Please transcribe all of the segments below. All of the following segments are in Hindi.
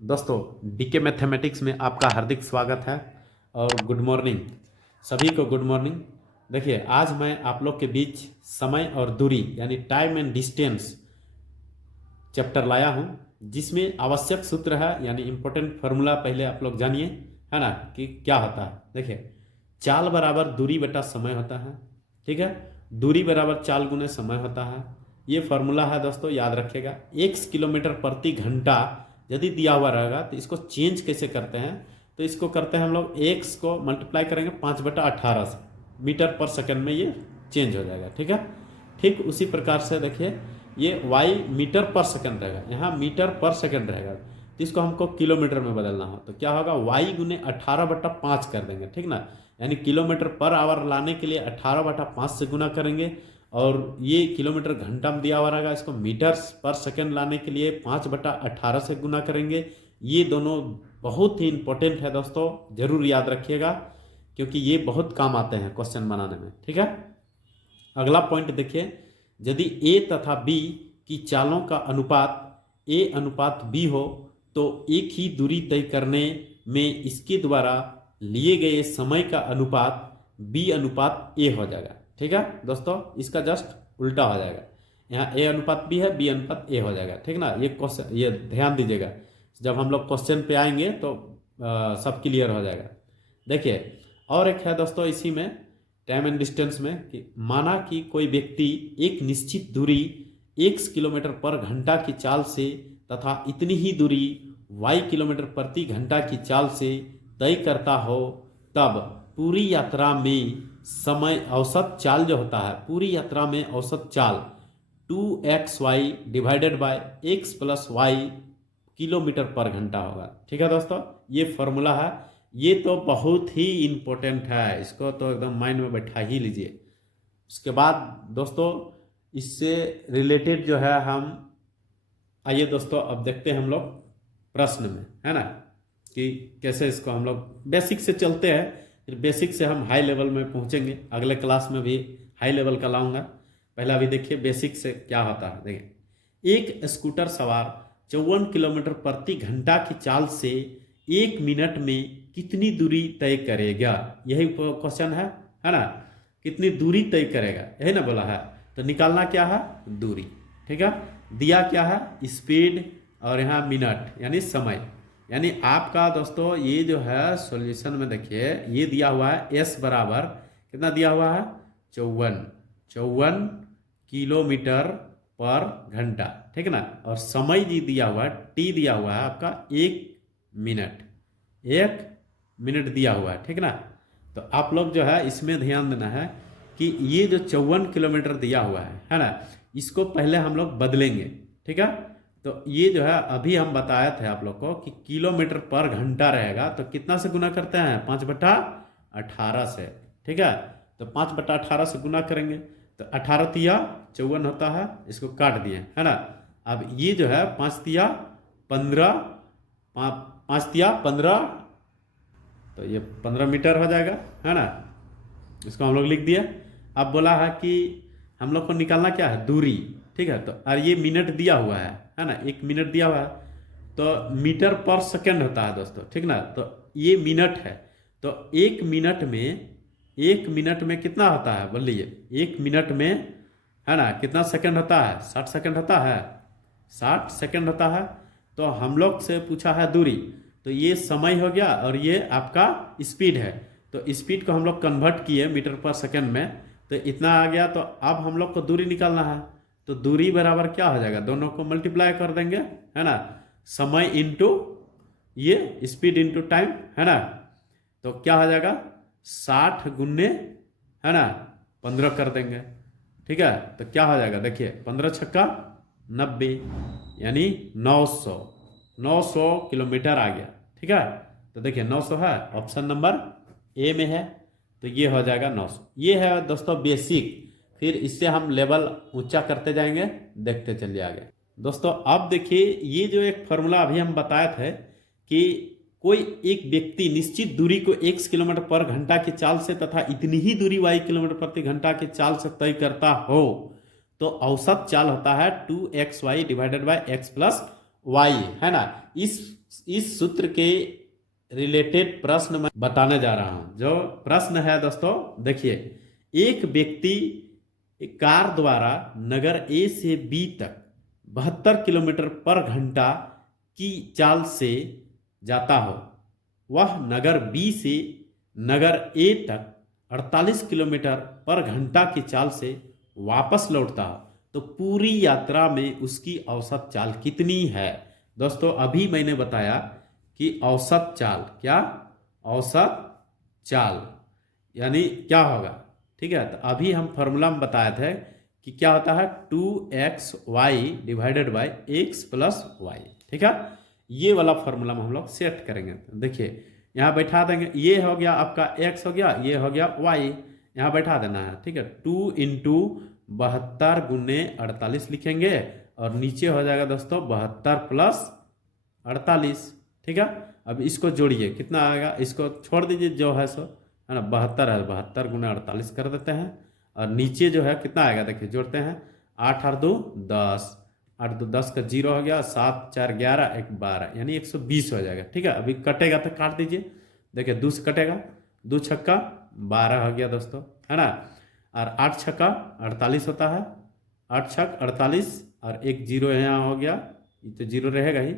दोस्तों, डीके मैथमेटिक्स में आपका हार्दिक स्वागत है और गुड मॉर्निंग। सभी को गुड मॉर्निंग। देखिए, आज मैं आप लोग के बीच समय और दूरी यानी टाइम एंड डिस्टेंस चैप्टर लाया हूं, जिसमें आवश्यक सूत्र है यानी इंपॉर्टेंट फार्मूला पहले आप लोग जानिए, है ना, कि क्या होता है। देखिए, चाल बराबर दूरी बटा समय होता है। ठीक है, दूरी बराबर चाल गुने समय होता है। ये फार्मूला है दोस्तों, याद रखिएगा। x किलोमीटर प्रति घंटा यदि दिया हुआ रहेगा तो इसको चेंज कैसे करते हैं, तो इसको करते हैं हम लोग x को मल्टीप्लाई करेंगे 5/18 से, मीटर पर सेकंड में ये चेंज हो जाएगा। ठीक है, ठीक उसी प्रकार से देखिए, ये y मीटर पर सेकंड रहेगा, यहाँ मीटर पर सेकंड रहेगा, तो इसको हमको किलोमीटर में बदलना हो तो क्या होगा, y गुने 18/5 कर देंगे। ठीक ना, यानी किलोमीटर पर आवर लाने के लिए 18/5 से गुना करेंगे, और ये किलोमीटर घंटा में दिया हुआ रहेगा, इसको मीटर पर सेकंड लाने के लिए 5/18 से गुना करेंगे। ये दोनों बहुत ही इंपॉर्टेंट है दोस्तों, जरूर याद रखिएगा, क्योंकि ये बहुत काम आते हैं क्वेश्चन बनाने में। ठीक है, अगला पॉइंट देखिए, यदि ए तथा बी की चालों का अनुपात ए अनुपात बी हो तो एक ही दूरी तय करने में इसके द्वारा लिए गए समय का अनुपात बी अनुपात ए हो जाएगा। ठीक है दोस्तों, इसका जस्ट उल्टा हो जाएगा, यहाँ ए अनुपात बी है, बी अनुपात ए हो जाएगा। ठीक ना, ये क्वेश्चन, ये ध्यान दीजिएगा, जब हम लोग क्वेश्चन पे आएंगे तो सब क्लियर हो जाएगा। देखिए, और एक है दोस्तों इसी में, टाइम एंड डिस्टेंस में, कि माना कि कोई व्यक्ति एक निश्चित दूरी x किलोमीटर पर घंटा की चाल से तथा इतनी ही दूरी y किलोमीटर प्रति घंटा की चाल से तय करता हो, तब पूरी यात्रा में समय औसत चाल जो होता है, पूरी यात्रा में औसत चाल 2xy divided by x plus y kilometre पर घंटा होगा। ठीक है दोस्तों, ये फॉर्मूला है, ये तो बहुत ही इंपॉर्टेंट है, इसको तो एकदम माइंड में बैठा ही लीजिए। उसके बाद दोस्तों, इससे रिलेटेड जो है, हम आइए दोस्तों अब देखते हैं हम लोग प्रश्न में, है ना, कि कैसे इसको हम लोग बेसिक से चलते हैं, फिर बेसिक से हम हाई लेवल में पहुंचेंगे। अगले क्लास में भी हाई लेवल का लाऊंगा। पहले अभी देखिए बेसिक से क्या होता है। देखिए, एक स्कूटर सवार 54 किलोमीटर प्रति घंटा की चाल से 1 मिनट में कितनी दूरी तय करेगा, यही क्वेश्चन है ना, कितनी दूरी तय करेगा, यही ना बोला है। तो निकालना क्या है, दूरी। ठीक है, दिया क्या है, स्पीड, और यहाँ मिनट यानी समय। यानी आपका दोस्तों ये जो है सॉल्यूशन में देखिए, ये दिया हुआ है s बराबर कितना दिया हुआ है, 54 किलोमीटर पर घंटा। ठीक ना, और समय जी दिया हुआ है, t दिया हुआ है आपका 1 मिनट दिया हुआ है। ठीक ना, तो आप लोग जो है इसमें ध्यान देना है कि ये जो 54 किलोमीटर दिया हुआ है ना, इसको पहले हम लोग बदलेंगे। ठीक है, तो ये जो है अभी हम बताए थे आप लोग को कि किलोमीटर पर घंटा रहेगा तो कितना से गुना करते हैं, 5/18 से। ठीक है, तो 5/18 से गुना करेंगे तो 18 तिया 54 होता है, इसको काट दिए, है ना। अब ये जो है 5 तिया 15, 5 तिया 15, तो ये 15 मीटर हो जाएगा, है ना। इसको हम लोग लिख दिए। अब बोला है कि हम लोग को निकालना क्या है, दूरी। ठीक है, तो और ये मिनट दिया हुआ है ना, 1 मिनट दिया हुआ है, तो मीटर पर सेकंड होता है दोस्तों। ठीक ना, तो ये मिनट है, तो 1 मिनट में कितना होता है बोलिए, 1 मिनट में, है ना, कितना सेकंड होता है, 60 सेकंड होता है, 60 सेकंड होता है। तो हम लोग से पूछा है दूरी, तो ये समय हो गया और ये आपका स्पीड है, तो स्पीड को हम लोग कन्वर्ट किए मीटर पर सेकंड में, तो इतना आ गया। तो अब हम लोग को दूरी निकालना है, तो दूरी बराबर क्या हो जाएगा, दोनों को मल्टीप्लाई कर देंगे, है ना, समय इंटू ये स्पीड इंटू टाइम, है ना। तो क्या हो जाएगा, 60 गुने, है ना, 15 कर देंगे। ठीक है, तो क्या हो जाएगा, देखिए 15 छक्का 90, यानी 900 किलोमीटर आ गया। ठीक है, तो देखिए 900 है, ऑप्शन नंबर ए में है, तो ये हो जाएगा 900। ये है दोस्तों बेसिक, फिर इससे हम लेवल ऊंचा करते जाएंगे, देखते चलिए आगे। दोस्तों अब देखिए, ये जो एक फॉर्मूला अभी हम बताए थे कि कोई एक व्यक्ति निश्चित दूरी को x किलोमीटर पर घंटा की चाल से तथा इतनी ही दूरी y किलोमीटर प्रति घंटा की चाल से तय करता हो, तो औसत चाल होता है 2xy divided by x plus y, है ना। इस सूत्र के रिलेटेड प्रश्न मैं बताने जा रहा हूं। जो प्रश्न है दोस्तों, देखिए, एक व्यक्ति कार द्वारा नगर ए से बी तक 72 किलोमीटर पर घंटा की चाल से जाता हो, वह नगर बी से नगर ए तक 48 किलोमीटर पर घंटा की चाल से वापस लौटता हो, तो पूरी यात्रा में उसकी औसत चाल कितनी है। दोस्तों, अभी मैंने बताया कि औसत चाल, क्या औसत चाल यानी क्या होगा, ठीक है। तो अभी हम फॉर्मूला में बताए थे कि क्या होता है 2xy divided by x plus y, ठीक है। ये वाला फॉर्मूला में हम लोग सेट करेंगे। तो देखिए, यहाँ बैठा देंगे, ये हो गया आपका x हो गया, ये हो गया y, यहाँ बैठा देना है, ठीक है। 2 इंटू 72 गुने 48 लिखेंगे, और नीचे हो जाएगा दोस्तों 72 प्लस 48, ठीक है। अब इसको जोड़िए, कितना आएगा, इसको छोड़ दीजिए जो है सो, है ना। 72 है, 72 गुना 48 कर देते हैं, और नीचे जो है कितना आएगा, देखिए जोड़ते हैं, 8 और 2 10, 8 2 10 का 0 हो गया, 7 4 11 1 12, यानी 120 हो जाएगा, ठीक है। अभी कटेगा तो काट दीजिए, देखिए 2 से कटेगा, 2 छक्का 12 हो गया दोस्तों, है ना। और 8 छक्का 48 होता है, 8 छक 48, और एक 0 यहाँ हो गया, ये तो 0 रहेगा ही,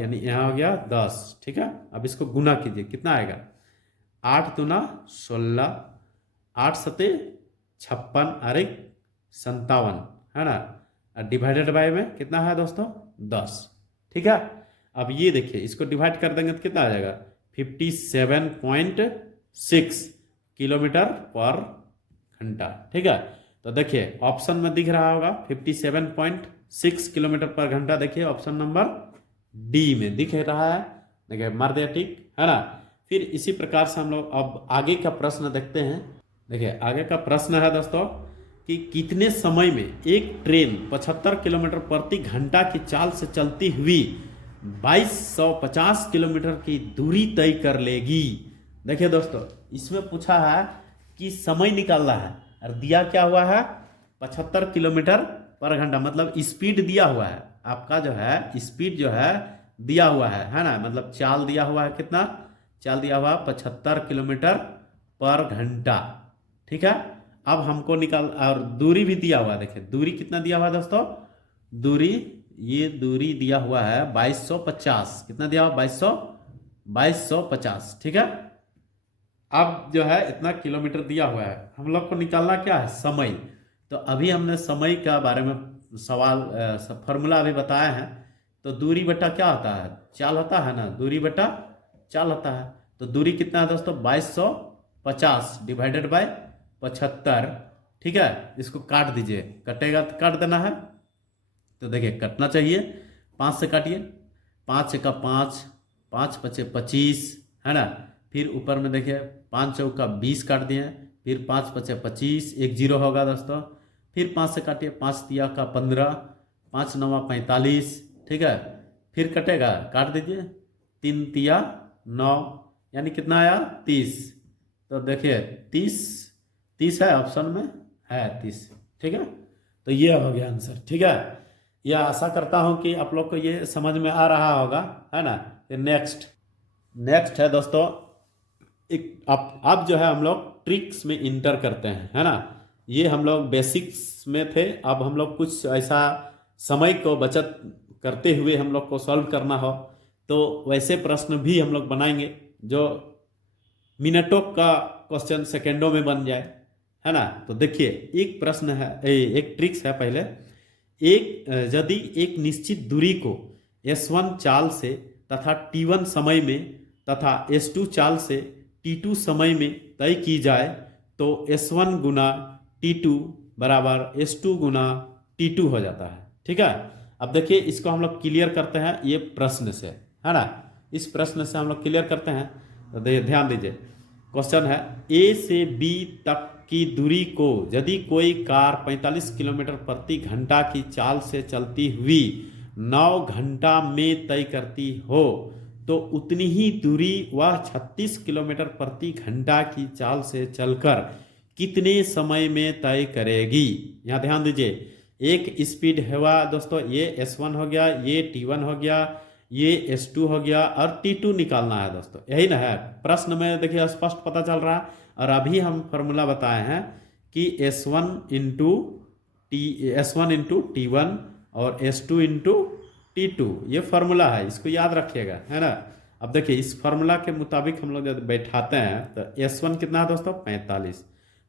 यानी यहाँ हो गया 10, ठीक है। अब इसको गुना कीजिए, कितना आएगा, 8 दूना 16, 8 सते 56 और 1 57, है ना। डिवाइडेड बाय में कितना है दोस्तों, 10, ठीक है। अब ये देखिए, इसको डिवाइड कर देंगे तो कितना आ जाएगा, 57.6 किलोमीटर पर घंटा, ठीक है। तो देखिए ऑप्शन में दिख रहा होगा 57.6 किलोमीटर पर घंटा, देखिए ऑप्शन नंबर डी में दिख रहा है, देखिए मार दिया टिक, है ना। फिर इसी प्रकार से हम लोग अब आगे का प्रश्न देखते हैं। देखिए आगे का प्रश्न है दोस्तों कि कितने समय में एक ट्रेन 75 किलोमीटर प्रति घंटा की चाल से चलती हुई 2250 किलोमीटर की दूरी तय कर लेगी। देखिए दोस्तों, इसमें पूछा है कि समय निकालना है, और दिया क्या हुआ है, 75 किलोमीटर पर घंटा, मतलब स्पीड दिया हुआ है आपका, जो है स्पीड जो है दिया हुआ है ना, मतलब चाल दिया हुआ है, कितना चाल दिया हुआ है 75 किलोमीटर पर घंटा, ठीक है। अब हमको निकाल, और दूरी भी दिया हुआ है, देखिए दूरी कितना दिया हुआ है दोस्तों, दूरी, ये दूरी दिया हुआ है 2250, कितना दिया हुआ 2250, ठीक है। अब जो है इतना किलोमीटर दिया हुआ है, हम लोग को निकालना क्या है, समय। तो अभी हमने समय का बारे में सवाल फॉर्मूला अभी बताया है। तो दूरी बटा क्या होता है, चाल होता है ना, दूरी बटा चाल होता है। तो दूरी कितना है दोस्तों, 2250 डिवाइडेड बाय 75, ठीक है। इसको काट दीजिए, कटेगा तो काट देना है, तो देखिए कटना चाहिए, 5 से काटिए, 5 से का 5, 5 पचे 25, है ना। फिर ऊपर में देखिए 5 चौका 20 काट दिए, फिर 5 पचे 25, एक 0 होगा दोस्तों, फिर 5 से काटिए, 5 तिया का 15, 5 नवा 45, ठीक है। फिर कटेगा, काट दीजिए, 3 तिया 9, यानी कितना आया 30। तो देखिए 30 है, ऑप्शन में है 30, ठीक है। तो ये हो गया आंसर, ठीक है। यह आशा करता हूं कि आप लोग को ये समझ में आ रहा होगा, है ना। फिर नेक्स्ट है दोस्तों, एक अब जो है हम लोग ट्रिक्स में इंटर करते हैं, है ना। ये हम लोग बेसिक्स में थे, अब हम लोग कुछ ऐसा समय को बचत करते हुए हम लोग को सॉल्व करना हो, तो वैसे प्रश्न भी हम लोग बनाएंगे जो मिनटों का क्वेश्चन सेकेंडों में बन जाए, है ना। तो देखिए एक प्रश्न है, एक ट्रिक्स है। पहले यदि एक निश्चित दूरी को S1 चाल से तथा T1 समय में तथा S2 चाल से T2 समय में तय की जाए, तो S1 गुना T2 बराबर S2 गुना T2 हो जाता है, ठीक है। अब देखिए इसको हम लोग क्लियर करते हैं ये प्रश्न से, है ना। इस प्रश्न से हम लोग क्लियर करते हैं। तो ध्यान दीजिए, क्वेश्चन है A से B तक की दूरी को यदि कोई कार 45 किलोमीटर प्रति घंटा की चाल से चलती हुई 9 घंटा में तय करती हो, तो उतनी ही दूरी वह 36 किलोमीटर प्रति घंटा की चाल से चलकर कितने समय में तय करेगी। यहाँ ध्यान दीजिए, एक स्पीड हुआ दोस्तों, ये S1 हो गया, ये T1 हो गया, ये S2 हो गया और T2 निकालना है दोस्तों, यही ना है। प्रश्न में देखिए स्पष्ट पता चल रहा है। और अभी हम फॉर्मूला बताए हैं कि S1 इंटू T1 और S2 इंटू T2, ये फॉर्मूला है, इसको याद रखिएगा, है ना। अब देखिए इस फॉर्मूला के मुताबिक हम लोग जब बैठाते हैं तो S1 कितना है दोस्तों 45,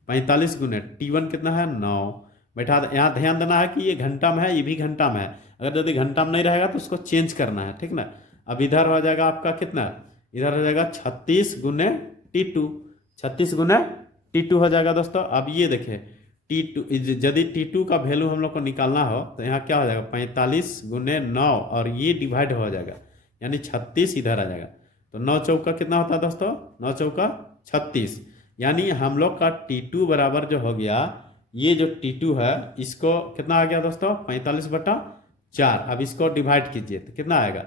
45 गुने T1 कितना है 9। बैठा यहाँ ध्यान देना है कि ये घंटा में है, ये भी घंटा में है। अगर यदि घंटा में नहीं रहेगा तो उसको चेंज करना है, ठीक ना। अब इधर हो जाएगा आपका कितना, इधर हो जाएगा 36 गुने T2, 36 गुने T2 हो जाएगा दोस्तों। अब ये देखिए T2, यदि T2 का वैल्यू हम लोग को निकालना हो तो यहाँ क्या हो जाएगा 45 गुने 9 और ये डिवाइड हो जाएगा, यानी 36 इधर आ जाएगा। तो 9 चौका कितना होता है दोस्तों, 9 चौका 36, यानी हम लोग का T2 बराबर जो हो गया, ये जो T2 है इसको कितना आ गया दोस्तों 45/4। अब इसको डिवाइड कीजिए तो कितना आएगा,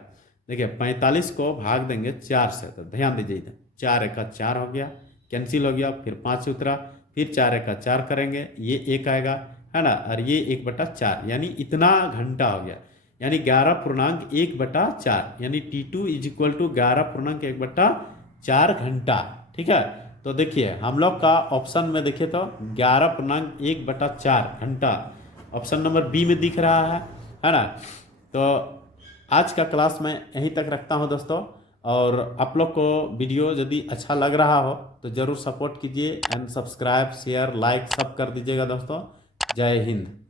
देखिए 45 को भाग देंगे 4 से, तो ध्यान दीजिए इधर 4 एका 4 हो गया, कैंसिल हो गया, फिर 5 उतरा, फिर 4 एका 4 करेंगे, ये 1 आएगा, है ना, और ये 1/4, यानी इतना घंटा हो गया, यानी 11.1/4, यानी T2 इज इक्वल टू 11.1/4 घंटा। ठीक है, तो देखिए हम लोग का ऑप्शन में देखिए तो 11.1/4 घंटा ऑप्शन नंबर बी में दिख रहा है ना। तो आज का क्लास मैं यहीं तक रखता हूं दोस्तों, और आप लोग को वीडियो यदि अच्छा लग रहा हो तो ज़रूर सपोर्ट कीजिए एंड सब्सक्राइब शेयर लाइक सब कर दीजिएगा दोस्तों। जय हिंद।